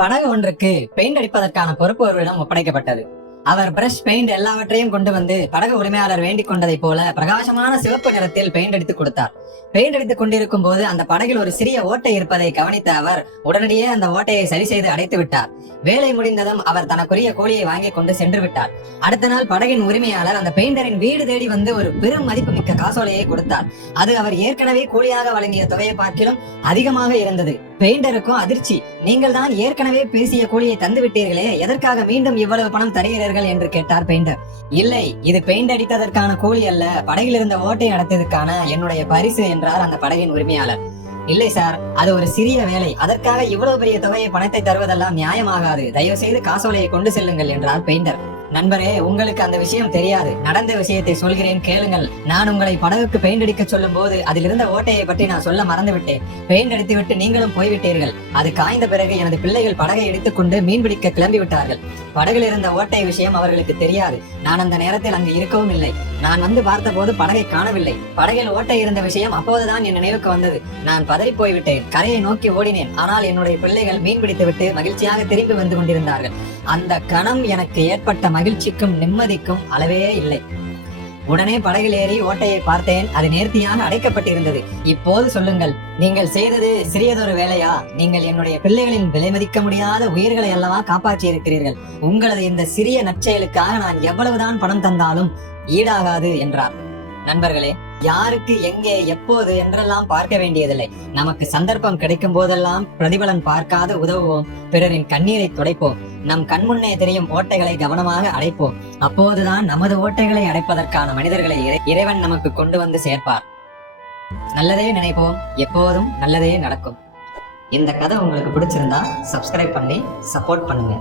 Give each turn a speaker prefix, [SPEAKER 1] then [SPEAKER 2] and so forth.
[SPEAKER 1] படகு ஒன்றுக்கு பெயிண்ட் அடிப்பதற்கான பொறுப்பு ஒருவரிடம் ஒப்படைக்கப்பட்டது. அவர் பிரஷ் பெயிண்ட் எல்லாவற்றையும் கொண்டு வந்து படகு உரிமையாளர் வேண்டிக் கொண்டதை போல பிரகாசமான சிவப்பு நிறத்தில் பெயிண்ட் அடித்து கொடுத்தார். பெயிண்ட் அடித்துக் கொண்டிருக்கும் போது அந்த படகில் ஒரு சிறிய ஓட்டை இருப்பதை கவனித்த அவர் உடனடியே அந்த ஓட்டையை சரி செய்து அடைத்து விட்டார். வேலை முடிந்ததும் அவர் தனக்குரிய கோழியை வாங்கி கொண்டு சென்று விட்டார். அடுத்த நாள் படகின் உரிமையாளர் அந்த பெயிண்டரின் வீடு தேடி வந்து ஒரு பெரும் மதிப்பு மிக்க காசோலையை கொடுத்தார். அது அவர் ஏற்கனவே கூலியாக வழங்கிய தொகையை பார்க்கிலும் அதிகமாக இருந்தது. பெயிண்டருக்கும் அதிர்ச்சி. நீங்கள் தான் ஏற்கனவே பேசிய கூலியை தந்து விட்டீர்களே எதற்காக மீண்டும் இவ்வளவு பணம் தருகிறீர்கள் என்று கேட்டார் பெயிண்டர். இல்லை இது பெயிண்ட் அடித்ததற்கான கூலி அல்ல படகில் இருந்த ஓட்டை அடைத்ததற்கான என்னுடைய பரிசு என்றார் அந்த படகின் உரிமையாளர். இல்லை சார் அது ஒரு சிறிய வேலை அதற்காக இவ்வளவு பெரிய தொகையை பணத்தை தருவதெல்லாம் நியாயமாகாது தயவு செய்து காசோலையை கொண்டு செல்லுங்கள் என்றார் பெயிண்டர். நண்பரே உங்களுக்கு அந்த விஷயம் தெரியாது. நடந்த விஷயத்தை சொல்கிறேன் கேளுங்கள். நான் உங்களை படகுக்கு பெயிண்ட் அடிக்க சொல்லும் போது அதில் இருந்த ஓட்டையை பற்றி நான் சொல்ல மறந்துவிட்டேன். பெயிண்ட் அடித்து விட்டு நீங்களும் போய்விட்டீர்கள். அது காய்ந்த பிறகு எனது பிள்ளைகள் படகை எடுத்துக்கொண்டு மீன் பிடிக்க கிளம்பி விட்டார்கள் படகில் இருந்த ஓட்டை விஷயம் அவர்களுக்கு தெரியாது. நான் அந்த நேரத்தில் அங்கு இருக்கவும் இல்லை நான் வந்து பார்த்தபோது படகை காணவில்லை. படகில் ஓட்ட இருந்த விஷயம் அப்போதுதான் என் நினைவுக்கு வந்தது. நான் பதறி போய்விட்டேன். கரையை நோக்கி ஓடினேன். ஆனால் என்னுடைய பிள்ளைகள் மீன் பிடித்து விட்டு மகிழ்ச்சியாக திரும்பி வந்து கொண்டிருந்தார்கள். அந்த கணம் எனக்கு ஏற்பட்ட மகிழ்ச்சிக்கும் நிம்மதிக்கும் அளவே இல்லை. உடனே படகில் ஏறி ஓட்டையை பார்த்தேன். அது நேர்த்தியாக அடைக்கப்பட்டிருந்தது. இப்போது சொல்லுங்கள் நீங்கள் செய்தது சிறியதொரு வேலையா? நீங்கள் என்னுடைய பிள்ளைகளின் விலை மதிக்க முடியாத உயிர்களை அல்லவா காப்பாற்றி இருக்கிறீர்கள் உங்களது இந்த சிறிய நற்செயலுக்காக நான் எவ்வளவுதான் பணம் தந்தாலும் ஈடாகாது என்றார். நண்பர்களே யாருக்கு எங்கே எப்போது என்றெல்லாம் பார்க்க வேண்டியதில்லை. நமக்கு சந்தர்ப்பம் கிடைக்கும் போதெல்லாம் பிரதிபலன் பார்க்காது உதவுவோம். பிறரின் கண்ணீரை துடைப்போம். நம் கண்முன்னே தெரியும் ஓட்டைகளை கவனமாக அடைப்போம். அப்போதுதான் நமது ஓட்டைகளை அடைப்பதற்கான மனிதர்களை இறை- இறைவன் நமக்கு கொண்டு வந்து சேர்ப்பார். நல்லதே நினைப்போம். எப்போதும் நல்லதே நடக்கும். இந்த கதை உங்களுக்கு பிடிச்சிருந்தா சப்ஸ்கிரைப் பண்ணி சப்போர்ட் பண்ணுங்க.